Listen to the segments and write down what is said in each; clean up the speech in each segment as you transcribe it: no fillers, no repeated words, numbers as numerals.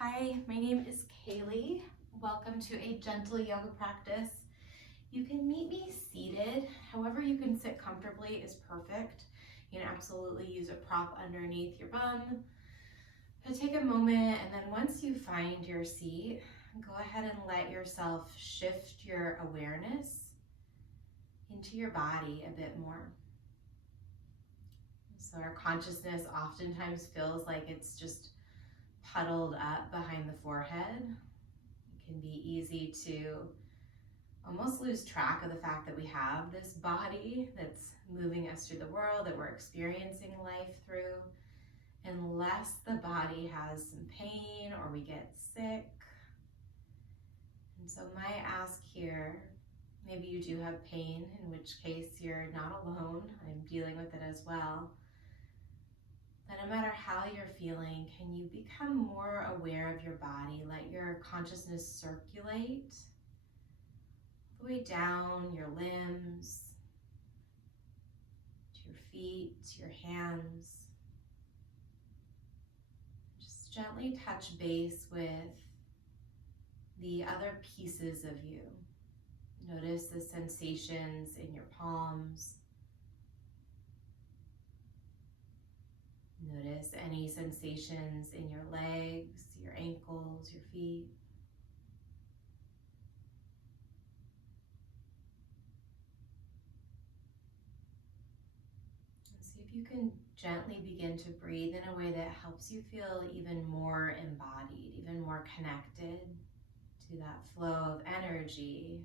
Hi, my name is Kaylee. Welcome to a gentle yoga practice. You can meet me seated. However you can sit comfortably is perfect. You can absolutely use a prop underneath your bum. But take a moment, and then once you find your seat, go ahead and let yourself shift your awareness into your body a bit more. So our consciousness oftentimes feels like it's just puddled up behind the forehead. It can be easy to almost lose track of the fact that we have this body that's moving us through the world, that we're experiencing life through, unless the body has some pain or we get sick. And so my ask here, maybe you do have pain, in which case you're not alone. I'm dealing with it as well. But no matter how you're feeling, can you become more aware of your body? Let your consciousness circulate all the way down your limbs, to your feet, to your hands. Just gently touch base with the other pieces of you. Notice the sensations in your palms. Notice any sensations in your legs, your ankles, your feet. And see if you can gently begin to breathe in a way that helps you feel even more embodied, even more connected to that flow of energy,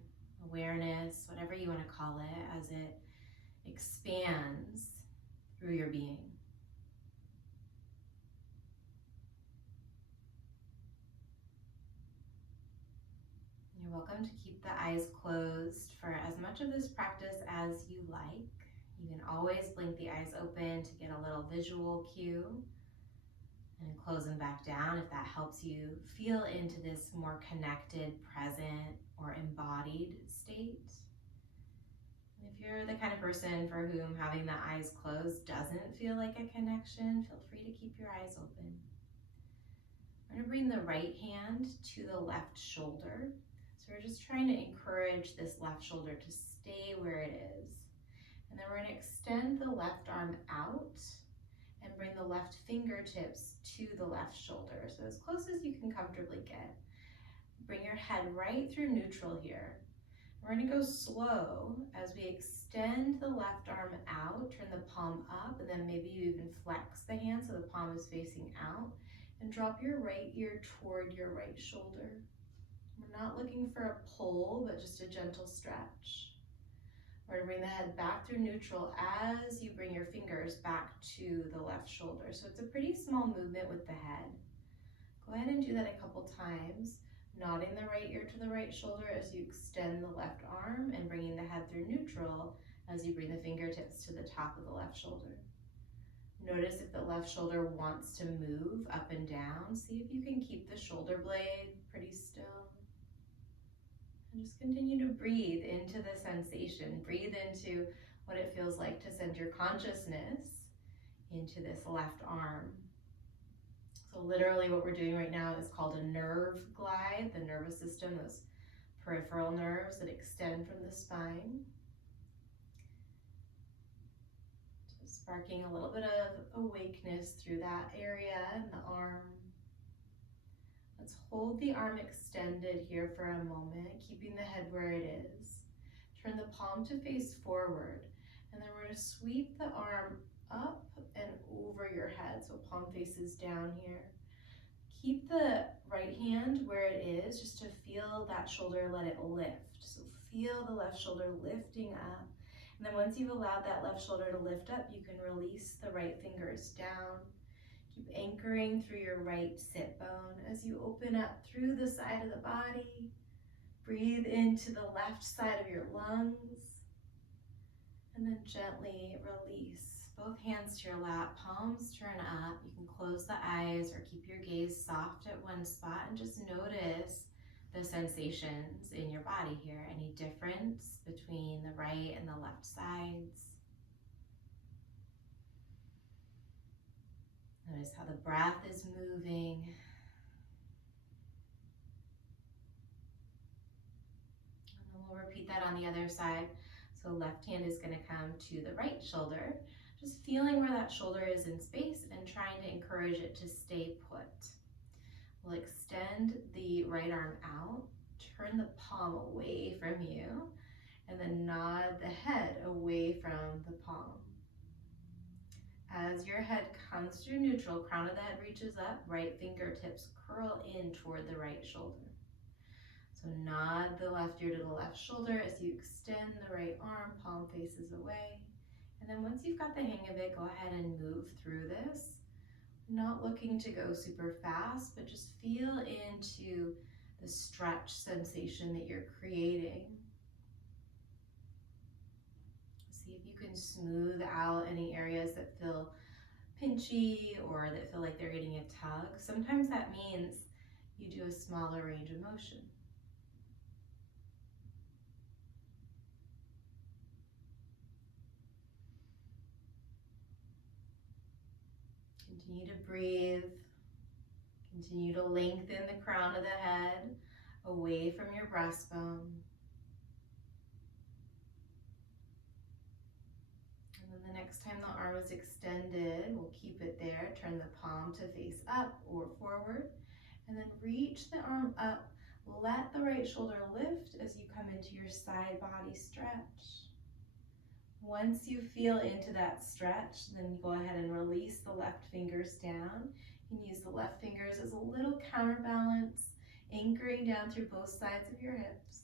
awareness, whatever you want to call it, as it expands through your being. You're welcome to keep the eyes closed for as much of this practice as you like. You can always blink the eyes open to get a little visual cue and close them back down if that helps you feel into this more connected, present, or embodied state. If you're the kind of person for whom having the eyes closed doesn't feel like a connection, feel free to keep your eyes open. We're going to bring the right hand to the left shoulder. So we're just trying to encourage this left shoulder to stay where it is. And then we're going to extend the left arm out and bring the left fingertips to the left shoulder. So as close as you can comfortably get. Bring your head right through neutral here. We're going to go slow as we extend the left arm out, turn the palm up, and then maybe you even flex the hand so the palm is facing out, and drop your right ear toward your right shoulder. We're not looking for a pull, but just a gentle stretch. We're going to bring the head back through neutral as you bring your fingers back to the left shoulder. So it's a pretty small movement with the head. Go ahead and do that a couple times, nodding the right ear to the right shoulder as you extend the left arm and bringing the head through neutral as you bring the fingertips to the top of the left shoulder. Notice if the left shoulder wants to move up and down. See if you can keep the shoulder blade pretty still. And just continue to breathe into the sensation. Breathe into what it feels like to send your consciousness into this left arm. So literally what we're doing right now is called a nerve glide, the nervous system, those peripheral nerves that extend from the spine. Just sparking a little bit of awakeness through that area in the arm. Let's hold the arm extended here for a moment, keeping the head where it is. Turn the palm to face forward, and then we're going to sweep the arm up and over your head, so palm faces down here. Keep the right hand where it is, just to feel that shoulder, let it lift. So feel the left shoulder lifting up. And then once you've allowed that left shoulder to lift up, you can release the right fingers down. Keep anchoring through your right sit bone as you open up through the side of the body. Breathe into the left side of your lungs. And then gently release. Both hands to your lap, palms turn up. You can close the eyes or keep your gaze soft at one spot and just notice the sensations in your body here. Any difference between the right and the left sides? Notice how the breath is moving. that on the other side. So left hand is going to come to the right shoulder, just feeling where that shoulder is in space and trying to encourage it to stay put. We'll extend the right arm out, turn the palm away from you, and then nod the head away from the palm. As your head comes through neutral, crown of the head reaches up, right fingertips curl in toward the right shoulder. So nod the left ear to the left shoulder as you extend the right arm, palm faces away. And then once you've got the hang of it, go ahead and move through this. Not looking to go super fast, but just feel into the stretch sensation that you're creating. See if you can smooth out any areas that feel pinchy or that feel like they're getting a tug. Sometimes that means you do a smaller range of motion. Continue to breathe. Continue to lengthen the crown of the head away from your breastbone. And then the next time the arm is extended, we'll keep it there. Turn the palm to face up or forward. And then reach the arm up. Let the right shoulder lift as you come into your side body stretch. Once you feel into that stretch, then go ahead and release the left fingers down. You can use the left fingers as a little counterbalance, anchoring down through both sides of your hips.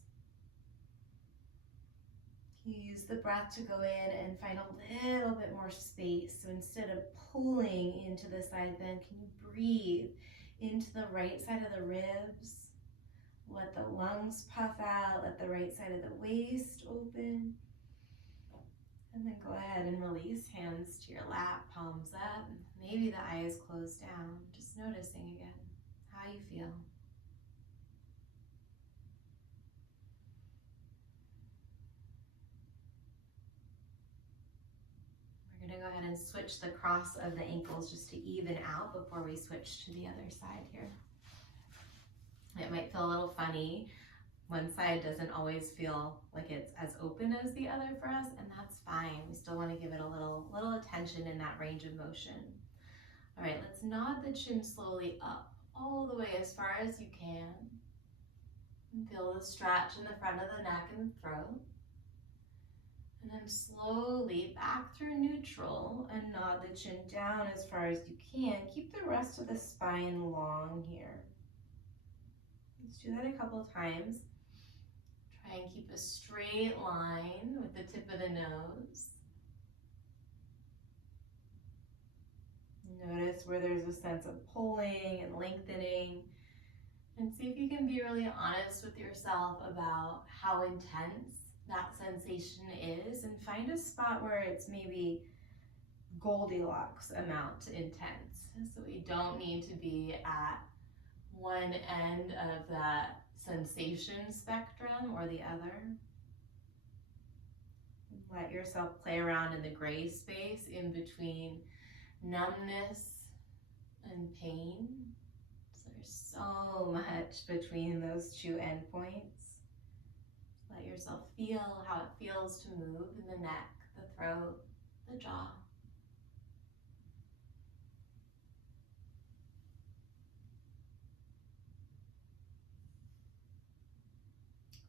You use the breath to go in and find a little bit more space. So instead of pulling into the side bend, can you breathe into the right side of the ribs? Let the lungs puff out, let the right side of the waist open. And then go ahead and release, hands to your lap, palms up. Maybe the eyes close down, just noticing again how you feel. We're going to go ahead and switch the cross of the ankles just to even out before we switch to the other side here. It might feel a little funny. One side doesn't always feel like it's as open as the other for us, and that's fine. We still want to give it a little attention in that range of motion. All right, let's nod the chin slowly up, all the way as far as you can. And feel the stretch in the front of the neck and throat. And then slowly back through neutral and nod the chin down as far as you can. Keep the rest of the spine long here. Let's do that a couple of times. Try and keep a straight line with the tip of the nose. Notice where there's a sense of pulling and lengthening. And see if you can be really honest with yourself about how intense that sensation is, and find a spot where it's maybe Goldilocks amount intense. So we don't need to be at one end of that sensation spectrum or the other. Let yourself play around in the gray space in between numbness and pain. So there's so much between those two endpoints. Let yourself feel how it feels to move in the neck, the throat, the jaw.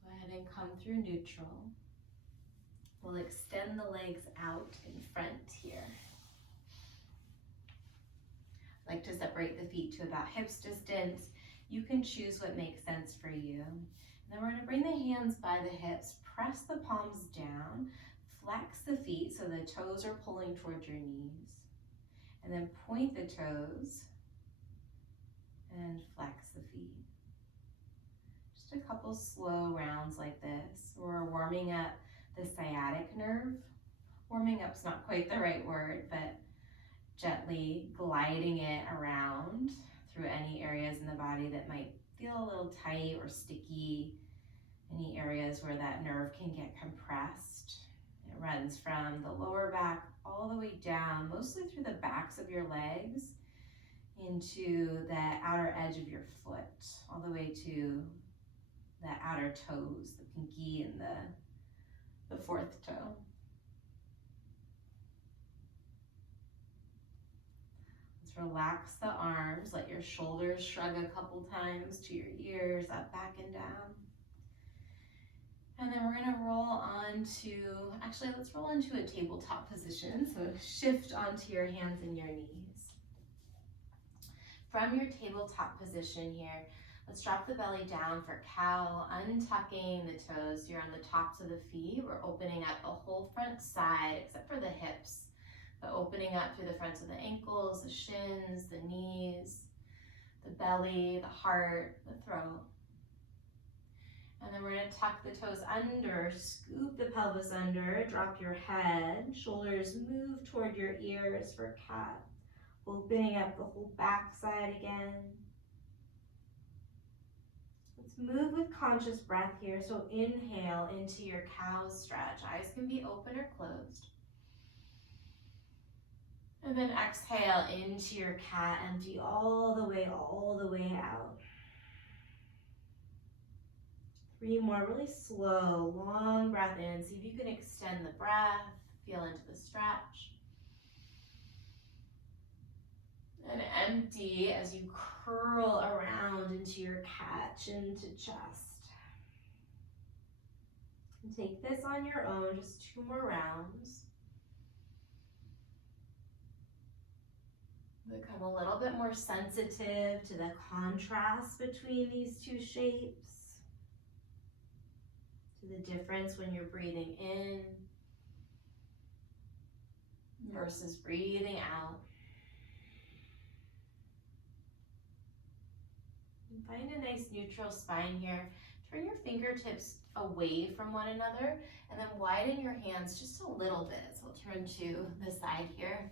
Go ahead and come through neutral. We'll extend the legs out in front here. I like to separate the feet to about hips distance. You can choose what makes sense for you. And then we're going to bring the hands by the hips, press the palms down, flex the feet so the toes are pulling towards your knees. And then point the toes and flex the feet. Just a couple slow rounds like this. We're warming up the sciatic nerve. Warming up's not quite the right word, but gently gliding it around through any areas in the body that might feel a little tight or sticky, any areas where that nerve can get compressed. It runs from the lower back all the way down, mostly through the backs of your legs, into the outer edge of your foot, all the way to the outer toes, the pinky and the the fourth toe. Let's relax the arms. Let your shoulders shrug a couple times to your ears, up, back, and down. And then we're gonna roll onto, actually let's roll into a tabletop position. So shift onto your hands and your knees. From your tabletop position here, let's drop the belly down for cow, untucking the toes. You're on the tops of the feet. We're opening up the whole front side except for the hips, but opening up through the fronts of the ankles, the shins, the knees, the belly, the heart, the throat. And then we're gonna tuck the toes under, scoop the pelvis under, drop your head, shoulders move toward your ears for cat. Opening up the whole back side again. Let's move with conscious breath here. So inhale into your cow stretch. Eyes can be open or closed. And then exhale into your cat, empty all the way out. 3 more, really slow, long breath in. See if you can extend the breath, feel into the stretch. And empty as you curl around into your cat, chin to chest. And take this on your own, just 2 more rounds. Become a little bit more sensitive to the contrast between these 2 shapes, to the difference when you're breathing in versus breathing out. And find a nice neutral spine here. Turn your fingertips away from one another and then widen your hands just a little bit. So I'll turn to the side here.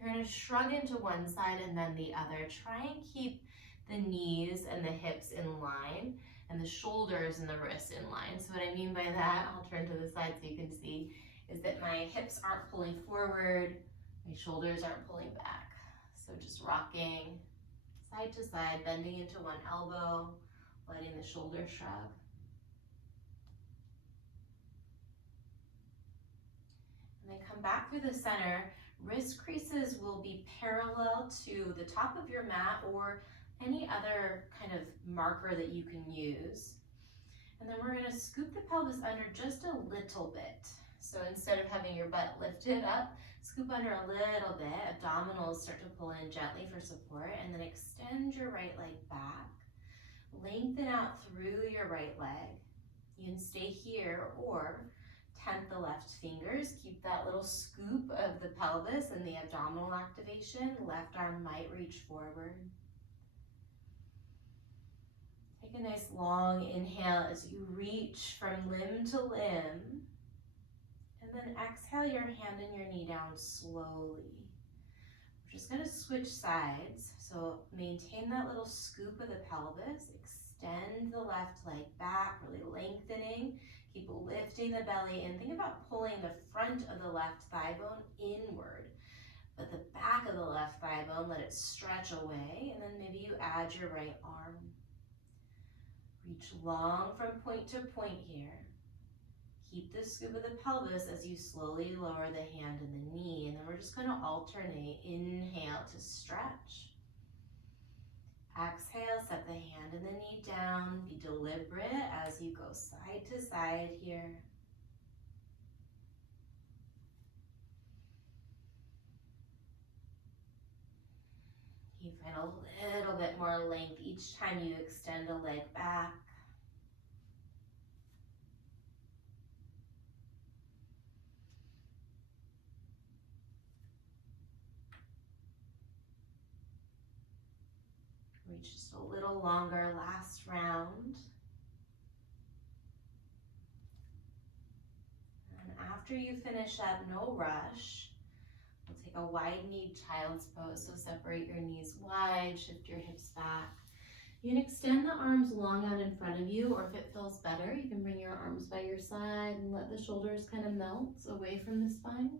You're going to shrug into one side and then the other. Try and keep the knees and the hips in line and the shoulders and the wrists in line. So what I mean by that, I'll turn to the side so you can see, is that my hips aren't pulling forward, my shoulders aren't pulling back. So just rocking side to side, bending into one elbow, letting the shoulder shrug. And then come back through the center. Wrist creases will be parallel to the top of your mat or any other kind of marker that you can use. And then we're going to scoop the pelvis under just a little bit. So instead of having your butt lifted up, scoop under a little bit. Abdominals start to pull in gently for support, and then extend your right leg back. Lengthen out through your right leg. You can stay here or tent the left fingers. Keep that little scoop of the pelvis and the abdominal activation. Left arm might reach forward. Take a nice long inhale as you reach from limb to limb. And then exhale your hand and your knee down slowly. We're just going to switch sides. So maintain that little scoop of the pelvis. Extend the left leg back, really lengthening. Keep lifting the belly in. Think about pulling the front of the left thigh bone inward. But the back of the left thigh bone, let it stretch away. And then maybe you add your right arm. Reach long from point to point here. Keep the scoop of the pelvis as you slowly lower the hand and the knee. And then we're just going to alternate. Inhale to stretch. Exhale, set the hand and the knee down. Be deliberate as you go side to side here. You find a little bit more length each time you extend a leg back. Reach just a little longer, last round. And after you finish up, no rush. We'll take a wide-kneed child's pose, so separate your knees wide, shift your hips back. You can extend the arms long out in front of you, or if it feels better, you can bring your arms by your side and let the shoulders kind of melt away from the spine.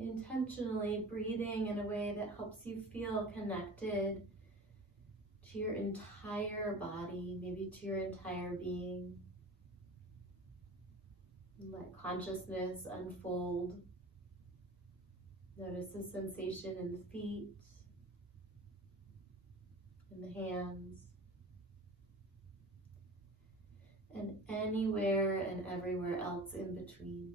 Intentionally breathing in a way that helps you feel connected to your entire body, maybe to your entire being. And let consciousness unfold. Notice the sensation in the feet, in the hands, and anywhere and everywhere else in between.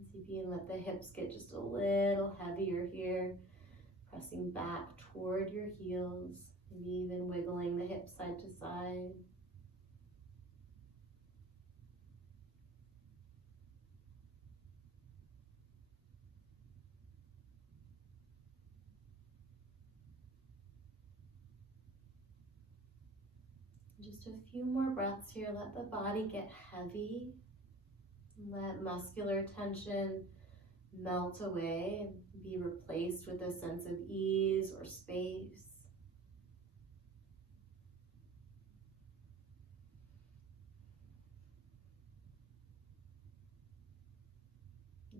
As you begin, let the hips get just a little heavier here, pressing back toward your heels, maybe even wiggling the hips side to side. Just a few more breaths here. Let the body get heavy. Let muscular tension melt away and be replaced with a sense of ease or space.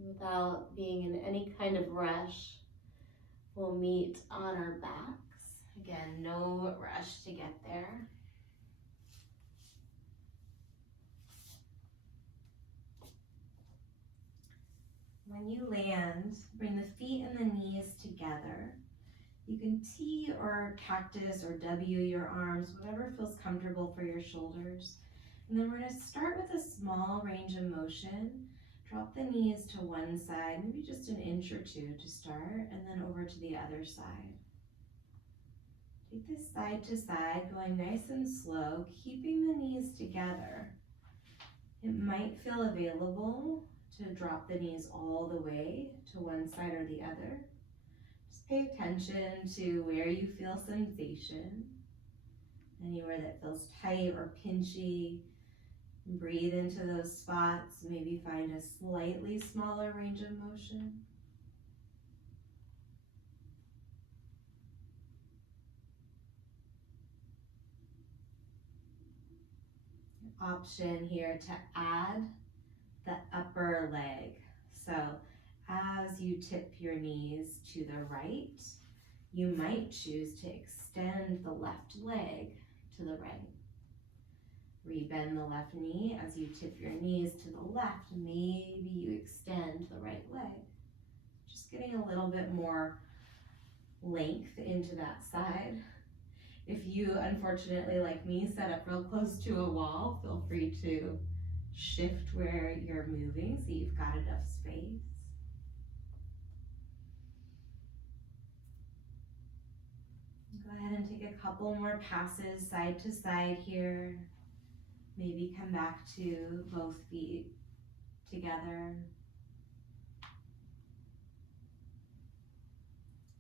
Without being in any kind of rush, we'll meet on our backs. Again, no rush to get there. When you land, bring the feet and the knees together. You can T or cactus or W your arms, whatever feels comfortable for your shoulders. And then we're going to start with a small range of motion. Drop the knees to one side, maybe just an inch or two to start, and then over to the other side. Take this side to side, going nice and slow, keeping the knees together. It might feel available to drop the knees all the way to one side or the other. Just pay attention to where you feel sensation. Anywhere that feels tight or pinchy. Breathe into those spots. Maybe find a slightly smaller range of motion. Option here to add the upper leg. So as you tip your knees to the right, you might choose to extend the left leg to the right. Rebend the left knee as you tip your knees to the left. Maybe you extend the right leg. Just getting a little bit more length into that side. If you, unfortunately, like me, set up real close to a wall, feel free to shift where you're moving so you've got enough space. Go ahead and take a couple more passes side to side here. Maybe come back to both feet together.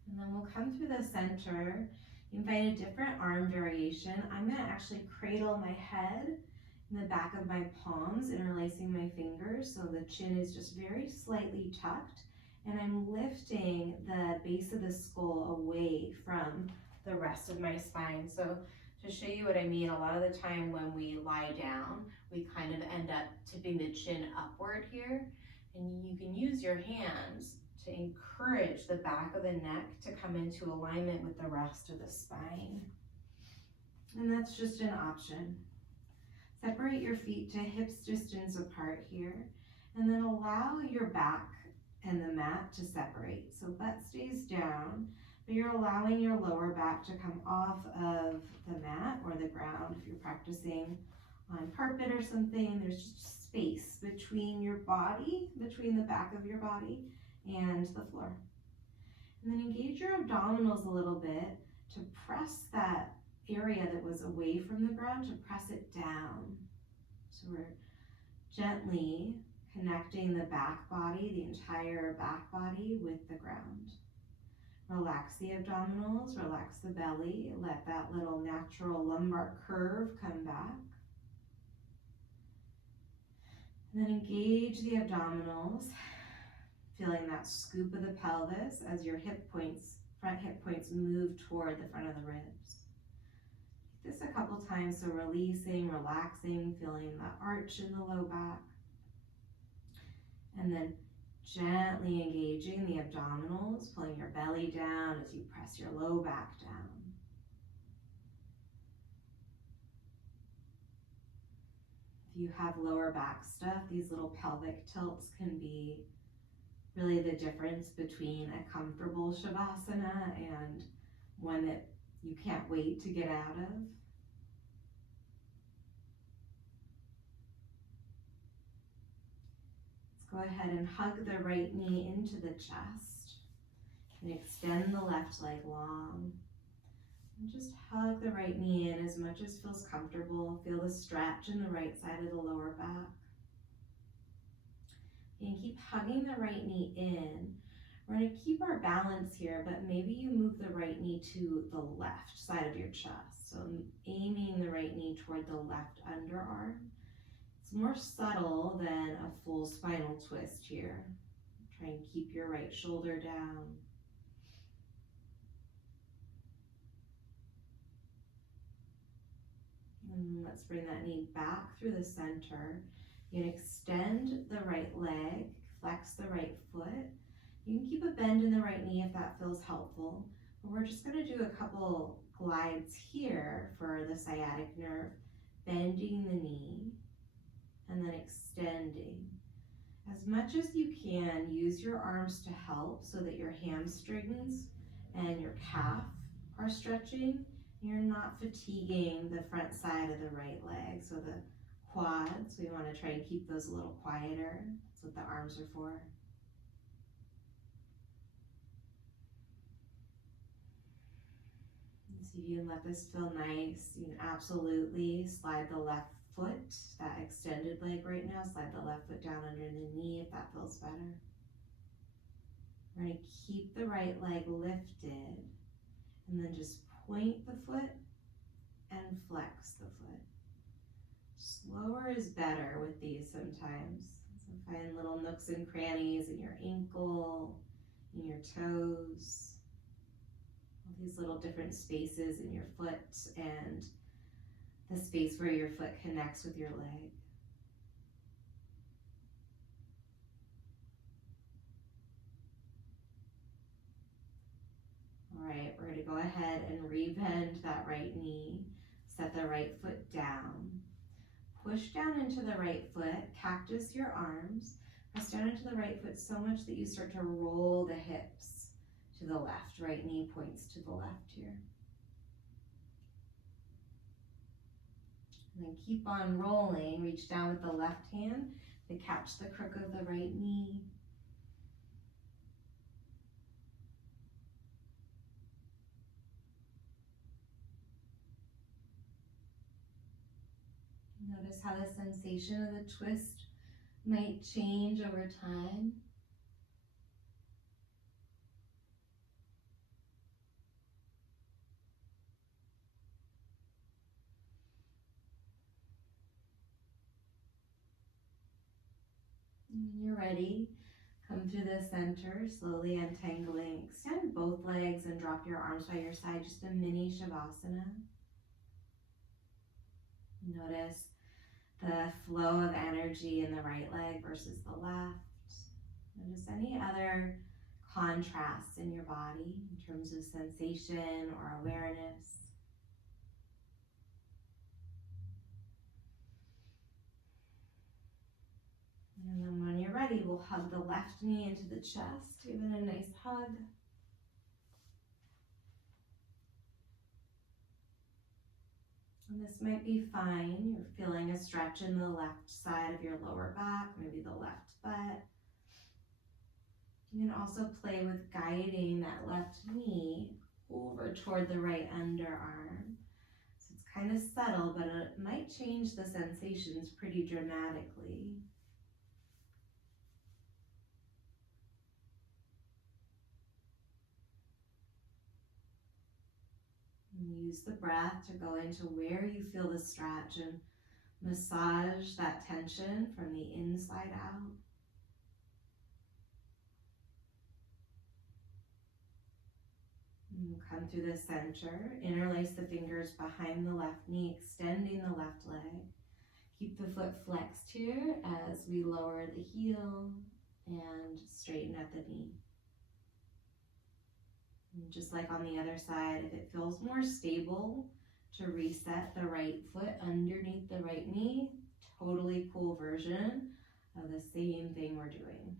And then we'll come through the center. You can find a different arm variation. I'm going to actually cradle my head in the back of my palms, interlacing my fingers so the chin is just very slightly tucked. And I'm lifting the base of the skull away from the rest of my spine. So to show you what I mean, a lot of the time when we lie down, we kind of end up tipping the chin upward here. And you can use your hands to encourage the back of the neck to come into alignment with the rest of the spine. And that's just an option. Separate your feet to hips distance apart here, and then allow your back and the mat to separate. So butt stays down, but you're allowing your lower back to come off of the mat or the ground. If you're practicing on carpet or something, there's just space between your body, between the back of your body and the floor. And then engage your abdominals a little bit to press that area that was away from the ground, to press it down. So we're gently connecting the back body, the entire back body with the ground. Relax the abdominals, relax the belly, let that little natural lumbar curve come back. And then engage the abdominals, feeling that scoop of the pelvis as your hip points, front hip points move toward the front of the ribs. Take this a couple times, so releasing, relaxing, feeling the arch in the low back. And then Gently engaging the abdominals, pulling your belly down as you press your low back down. If you have lower back stuff, these little pelvic tilts can be really the difference between a comfortable Shavasana and one that you can't wait to get out of. Let's go ahead and hug the right knee into the chest and extend the left leg long. And just hug the right knee in as much as feels comfortable. Feel the stretch in the right side of the lower back. And keep hugging the right knee in. We're going to keep our balance here, but maybe you move the right knee to the left side of your chest. So aiming the right knee toward the left underarm. It's more subtle than a full spinal twist here. Try and keep your right shoulder down. And let's bring that knee back through the center. You can extend the right leg, flex the right foot. You can keep a bend in the right knee if that feels helpful. But we're just going to do a couple glides here for the sciatic nerve, bending the knee and then extending. As much as you can, use your arms to help so that your hamstrings and your calf are stretching. You're not fatiguing the front side of the right leg. So the quads, we want to try and keep those a little quieter. That's what the arms are for. See if you can let this feel nice. You can absolutely slide the left foot, that extended leg right now, slide the left foot down under the knee if that feels better. We're going to keep the right leg lifted and then just point the foot and flex the foot. Slower is better with these sometimes. So find little nooks and crannies in your ankle, in your toes, all these little different spaces in your foot and the space where your foot connects with your leg. All right, we're going to go ahead and rebend that right knee. Set the right foot down. Push down into the right foot. Cactus your arms. Press down into the right foot so much that you start to roll the hips to the left. Right knee points to the left here. And then keep on rolling. Reach down with the left hand to catch the crook of the right knee. Notice how the sensation of the twist might change over time. And when you're ready, come through the center, slowly untangling. Extend both legs and drop your arms by your side, just a mini Shavasana. Notice the flow of energy in the right leg versus the left. Notice any other contrasts in your body in terms of sensation or awareness. And then when you're ready, we'll hug the left knee into the chest, give it a nice hug. And this might be fine. You're feeling a stretch in the left side of your lower back, maybe the left butt. You can also play with guiding that left knee over toward the right underarm. So it's kind of subtle, but it might change the sensations pretty dramatically. And use the breath to go into where you feel the stretch and massage that tension from the inside out. And come through the center, interlace the fingers behind the left knee, extending the left leg. Keep the foot flexed here as we lower the heel and straighten at the knee. And just like on the other side, if it feels more stable to reset the right foot underneath the right knee, totally cool version of the same thing we're doing.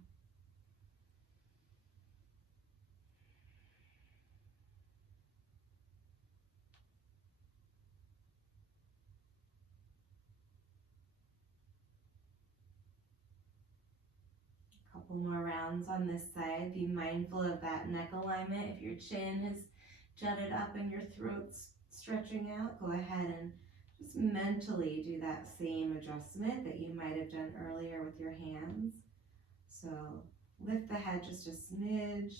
Couple more rounds on this side. Be mindful of that neck alignment. If your chin has jutted up and your throat's stretching out, go ahead and just mentally do that same adjustment that you might have done earlier with your hands. So lift the head just a smidge,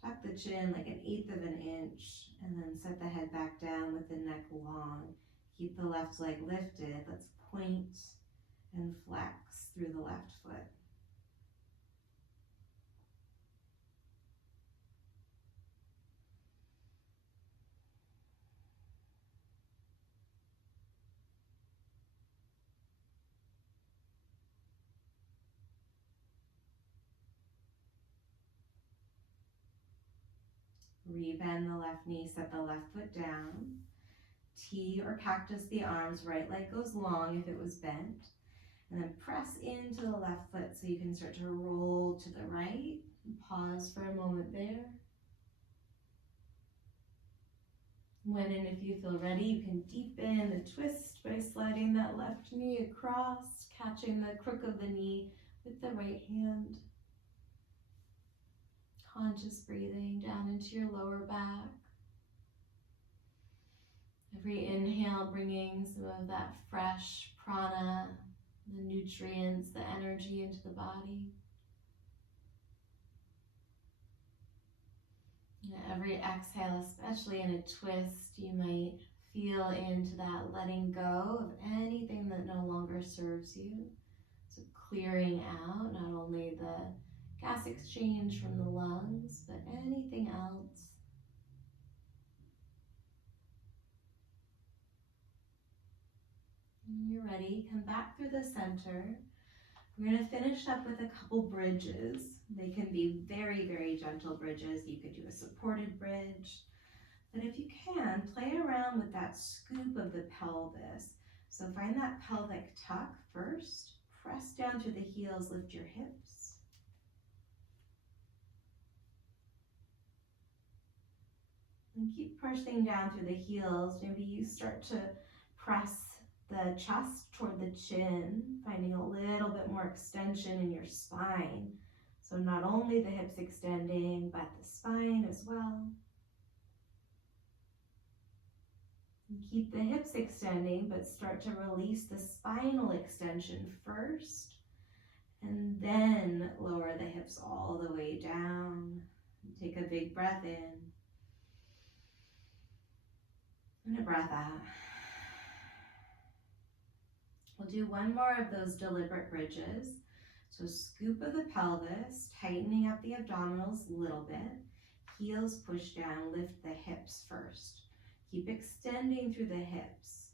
tuck the chin like 1/8 of an inch, and then set the head back down with the neck long. Keep the left leg lifted. Let's point and flex through the left foot. Rebend the left knee, set the left foot down. T or cactus the arms, right leg goes long if it was bent. And then press into the left foot so you can start to roll to the right. Pause for a moment there. When and if you feel ready, you can deepen the twist by sliding that left knee across, catching the crook of the knee with the right hand. Conscious breathing down into your lower back. Every inhale bringing some of that fresh prana, the nutrients, the energy into the body. And every exhale, especially in a twist, you might feel into that letting go of anything that no longer serves you. So clearing out not only the gas exchange from the lungs, but anything else. When you're ready, come back through the center. We're going to finish up with a couple bridges. They can be very, very gentle bridges. You could do a supported bridge. But if you can, play around with that scoop of the pelvis. So find that pelvic tuck first. Press down through the heels, lift your hips. And keep pushing down through the heels. Maybe you start to press the chest toward the chin, finding a little bit more extension in your spine. So not only the hips extending, but the spine as well. And keep the hips extending, but start to release the spinal extension first, and then lower the hips all the way down. Take a big breath in, and a breath out. We'll do one more of those deliberate bridges. So scoop of the pelvis, tightening up the abdominals a little bit. Heels push down, lift the hips first. Keep extending through the hips.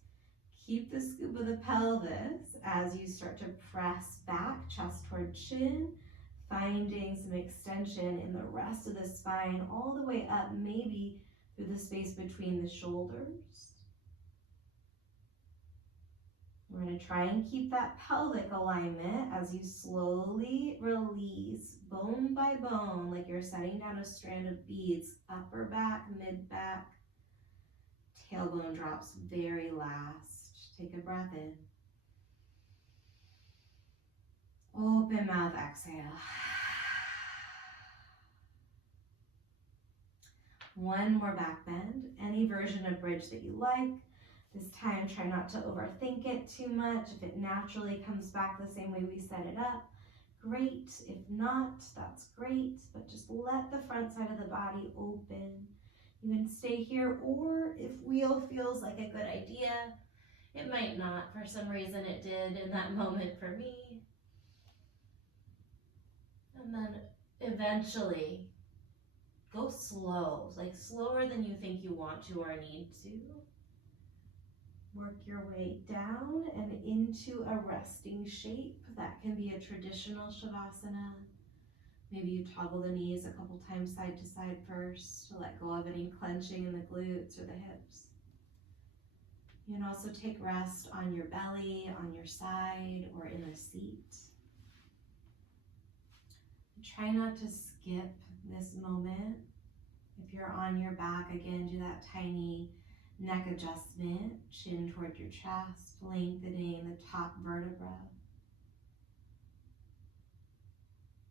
Keep the scoop of the pelvis as you start to press back, chest toward chin, finding some extension in the rest of the spine all the way up, maybe through the space between the shoulders. We're going to try and keep that pelvic alignment as you slowly release bone by bone, like you're setting down a strand of beads, upper back, mid back. Tailbone drops very last. Take a breath in. Open mouth, exhale. One more back bend, any version of bridge that you like. This time, try not to overthink it too much. If it naturally comes back the same way we set it up, great. If not, that's great, but just let the front side of the body open. You can stay here, or if wheel feels like a good idea, it might not. For some reason it did in that moment for me. And then eventually, go slow, like slower than you think you want to or need to. Work your way down and into a resting shape. That can be a traditional Shavasana. Maybe you toggle the knees a couple times side to side first to let go of any clenching in the glutes or the hips. You can also take rest on your belly, on your side, or in the seat. Try not to skip this moment. If you're on your back, again, do that tiny neck adjustment, chin toward your chest, lengthening the top vertebra.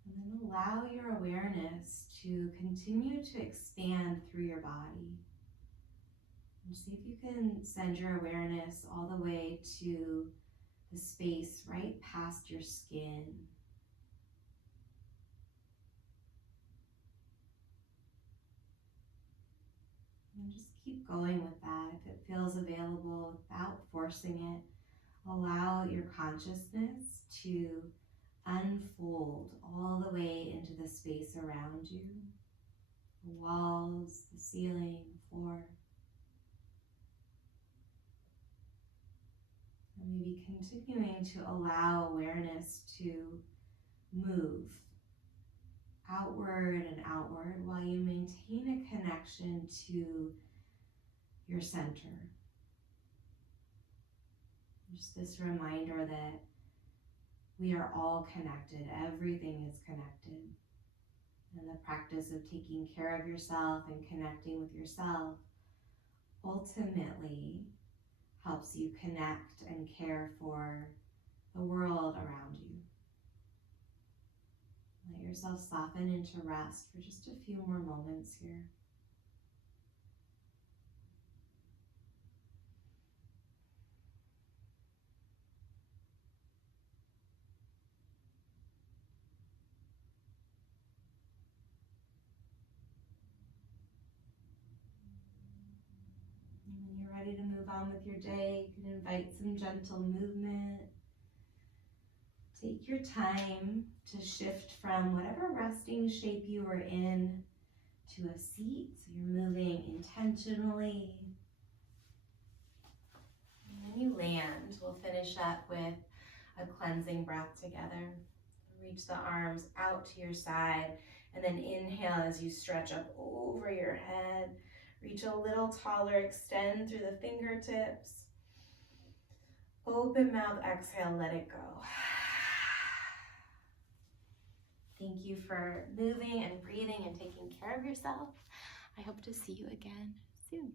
And then allow your awareness to continue to expand through your body. And see if you can send your awareness all the way to the space right past your skin. And just keep going with that. If it feels available without forcing it, allow your consciousness to unfold all the way into the space around you. The walls, the ceiling, the floor. And maybe continuing to allow awareness to move outward and outward while you maintain a connection to your center. Just this reminder that we are all connected. Everything is connected. And the practice of taking care of yourself and connecting with yourself ultimately helps you connect and care for the world around you. Let yourself soften into rest for just a few more moments here. And when you're ready to move on with your day, you can invite some gentle movement. Take your time to shift from whatever resting shape you were in to a seat. So you're moving intentionally. And when you land, we'll finish up with a cleansing breath together. Reach the arms out to your side and then inhale as you stretch up over your head. Reach a little taller, extend through the fingertips. Open mouth, exhale, let it go. Thank you for moving and breathing and taking care of yourself. I hope to see you again soon.